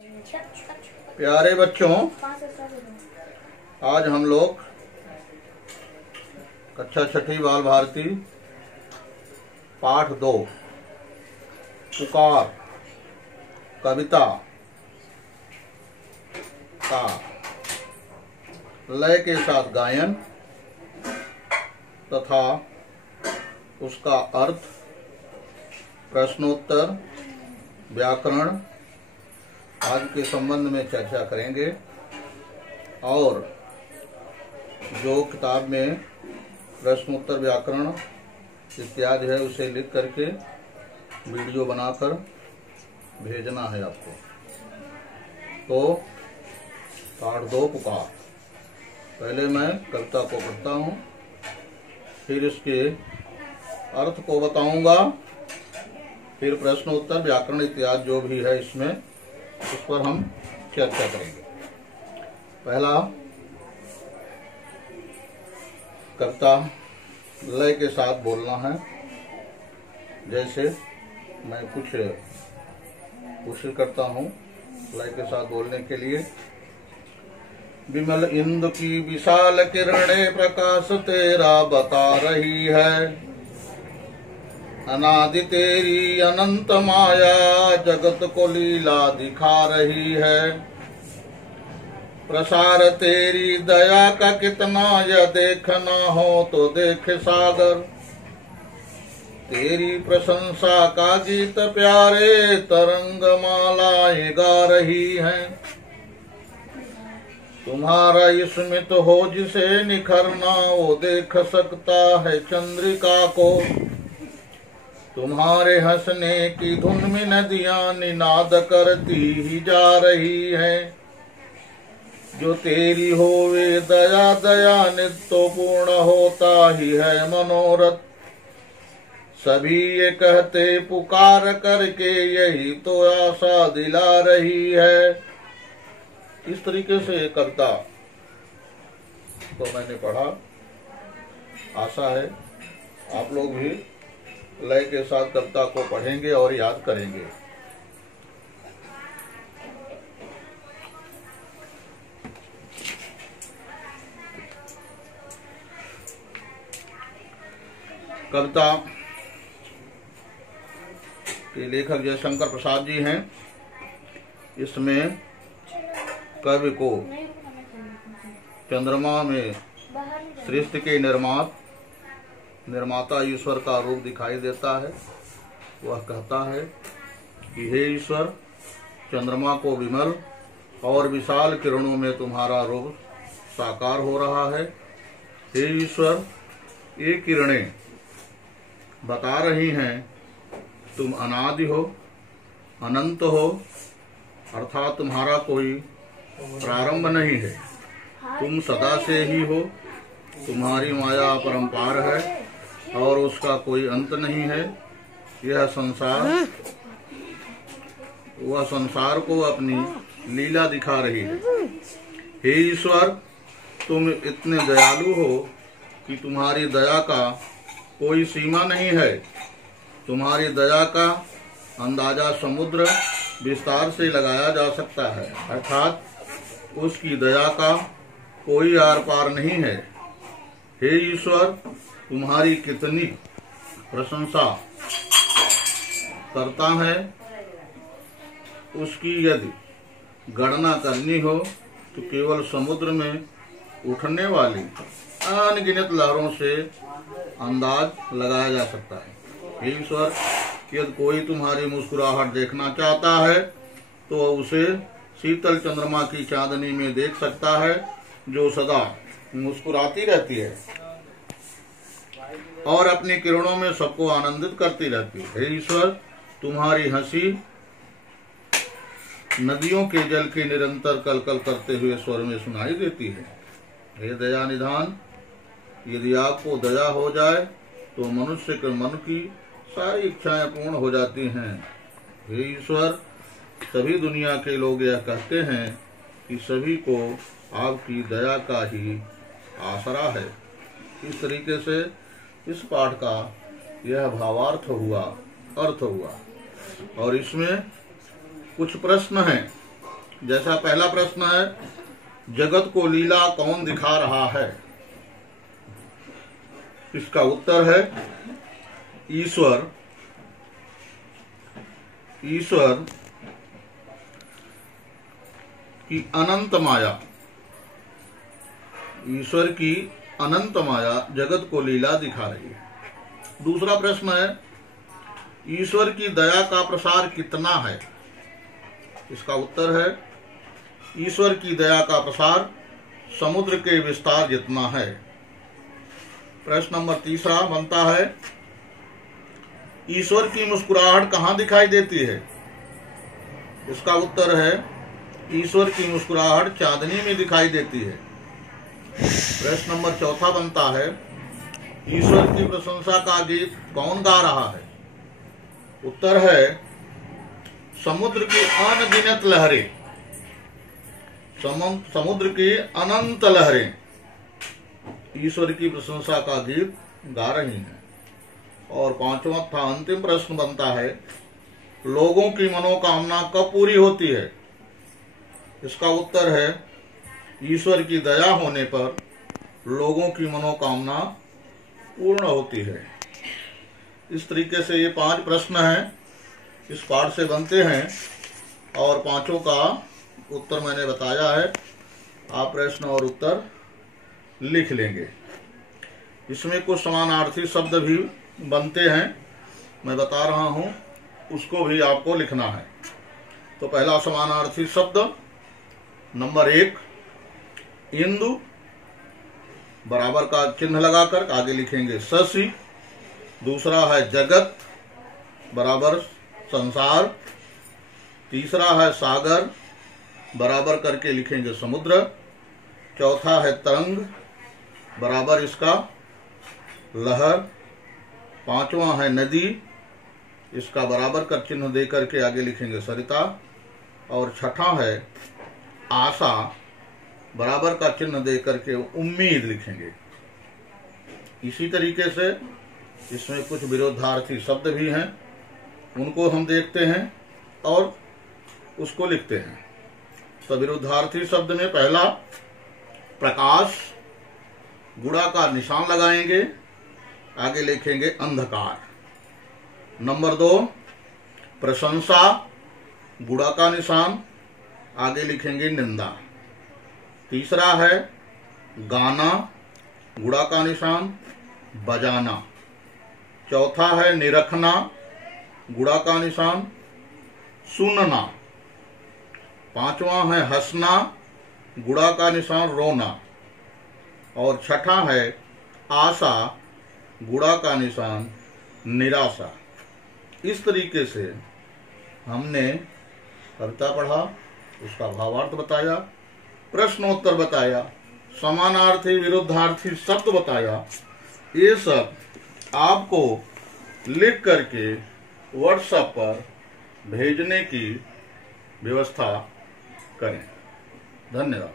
प्यारे बच्चों, आज हम लोग कक्षा छठी बाल भारती पाठ 2 पुकार कविता का लय के साथ गायन तथा उसका अर्थ, प्रश्नोत्तर, व्याकरण आदि के संबंध में चर्चा करेंगे। और जो किताब में प्रश्नोत्तर, व्याकरण इत्यादि है उसे लिख करके वीडियो बनाकर भेजना है आपको। तो पाठ 2 पुकार। पहले मैं कविता को पढ़ता हूँ, फिर इसके अर्थ को बताऊंगा, फिर प्रश्नोत्तर, व्याकरण इत्यादि जो भी है इसमें उस पर हम चर्चा करेंगे। पहला कविता लय के साथ बोलना है। जैसे मैं कुछ कोशिश करता हूँ लय के साथ बोलने के लिए। विमल इंदु की विशाल किरणें प्रकाश तेरा बता रही है, अनादि तेरी अनंत माया जगत को लीला दिखा रही है। प्रसार तेरी दया का कितना यह देखना हो तो देख सागर, तेरी प्रशंसा का गीत प्यारे तरंग मालाएं गा रही हैं। तुम्हारा स्मित हो जिसे निखरना वो देख सकता है चंद्रिका को। तुम्हारे हंसने की धुन में नदियां निनाद करती ही जा रही हैं। जो तेरी होवे दया दया नित्य पूर्ण होता ही है मनोरथ। सभी ये कहते पुकार करके यही तो आशा दिला रही है। इस तरीके से कविता तो मैंने पढ़ा। आशा है आप लोग भी लय के साथ कविता को पढ़ेंगे और याद करेंगे। कविता के लेखक जयशंकर प्रसाद जी हैं। इसमें कवि को चंद्रमा में सृष्टि के निर्माता ईश्वर का रूप दिखाई देता है। वह कहता है कि हे ईश्वर, चंद्रमा को विमल और विशाल किरणों में तुम्हारा रूप साकार हो रहा है। हे ईश्वर, ये किरणें बता रही हैं तुम अनादि हो, अनंत हो, अर्थात तुम्हारा कोई प्रारंभ नहीं है। तुम सदा से ही हो, तुम्हारी माया अपरंपार है और उसका कोई अंत नहीं है। यह संसार को अपनी लीला दिखा रही है। हे ईश्वर, तुम इतने दयालु हो कि तुम्हारी दया का कोई सीमा नहीं है। तुम्हारी दया का अंदाजा समुद्र विस्तार से लगाया जा सकता है, अर्थात उसकी दया का कोई आर पार नहीं है। हे ईश्वर, तुम्हारी कितनी प्रशंसा करता है, उसकी यदि गणना करनी हो तो केवल समुद्र में उठने वाली अनगिनत लहरों से अंदाज लगाया जा सकता है। हे ईश्वर, यदि कोई तुम्हारी मुस्कुराहट देखना चाहता है तो उसे शीतल चंद्रमा की चांदनी में देख सकता है, जो सदा मुस्कुराती रहती है और अपनी किरणों में सबको आनंदित करती रहती है। हे ईश्वर, तुम्हारी हंसी नदियों के जल के निरंतर कलकल करते हुए स्वर में सुनाई देती है। हे दया निधान, यदि आपको दया हो जाए तो मनुष्य के मन की सारी इच्छाएं पूर्ण हो जाती हैं। हे ईश्वर, सभी दुनिया के लोग यह कहते हैं कि सभी को आपकी दया का ही आसरा है। इस तरीके से इस पाठ का यह भावार्थ हुआ, अर्थ हुआ। और इसमें कुछ प्रश्न हैं जैसा पहला प्रश्न है, जगत को लीला कौन दिखा रहा है? इसका उत्तर है ईश्वर। ईश्वर की अनंत माया, ईश्वर की अनंत माया जगत को लीला दिखा रही है। दूसरा प्रश्न है, ईश्वर की दया का प्रसार कितना है? इसका उत्तर है ईश्वर की दया का प्रसार समुद्र के विस्तार जितना है। प्रश्न नंबर तीसरा बनता है, ईश्वर की मुस्कुराहट कहाँ दिखाई देती है? इसका उत्तर है ईश्वर की मुस्कुराहट चांदनी में दिखाई देती है। प्रश्न नंबर चौथा बनता है, ईश्वर की प्रशंसा का गीत कौन गा रहा है? उत्तर है समुद्र की अनगिनत लहरें, समुद्र की अनंत लहरें ईश्वर की प्रशंसा का गीत गा रही हैं। और पांचवा तथा अंतिम प्रश्न बनता है, लोगों की मनोकामना कब पूरी होती है? इसका उत्तर है ईश्वर की दया होने पर लोगों की मनोकामना पूर्ण होती है। इस तरीके से ये 5 प्रश्न हैं, इस पाठ से बनते हैं और पांचों का उत्तर मैंने बताया है। आप प्रश्न और उत्तर लिख लेंगे। इसमें कुछ समानार्थी शब्द भी बनते हैं, मैं बता रहा हूं, उसको भी आपको लिखना है। तो पहला समानार्थी शब्द नंबर 1, इंदु, बराबर का चिन्ह लगाकर आगे लिखेंगे शशि। दूसरा है जगत, बराबर संसार। तीसरा है सागर, बराबर करके लिखेंगे समुद्र। चौथा है तरंग, बराबर इसका लहर। पांचवा है नदी, इसका बराबर का चिन्ह दे करके आगे लिखेंगे सरिता। और छठा है आशा, बराबर का चिन्ह दे करके उम्मीद लिखेंगे। इसी तरीके से इसमें कुछ विरोधार्थी शब्द भी हैं, उनको हम देखते हैं और उसको लिखते हैं। तो विरोधार्थी शब्द में पहला प्रकाश, गुणा का निशान लगाएंगे, आगे लिखेंगे अंधकार। नंबर 2 प्रशंसा, गुणा का निशान, आगे लिखेंगे निंदा। तीसरा है गाना, गुणा का निशान, बजाना। चौथा है निरखना, गुणा का निशान, सुनना। पांचवा है हंसना, गुणा का निशान, रोना। और छठा है आशा, गुणा का निशान, निराशा। इस तरीके से हमने कविता पढ़ा, उसका भावार्थ बताया, प्रश्नोत्तर बताया, समानार्थी विरुद्धार्थी शब्द बताया। ये सब आपको लिख करके व्हाट्सएप पर भेजने की व्यवस्था करें। धन्यवाद।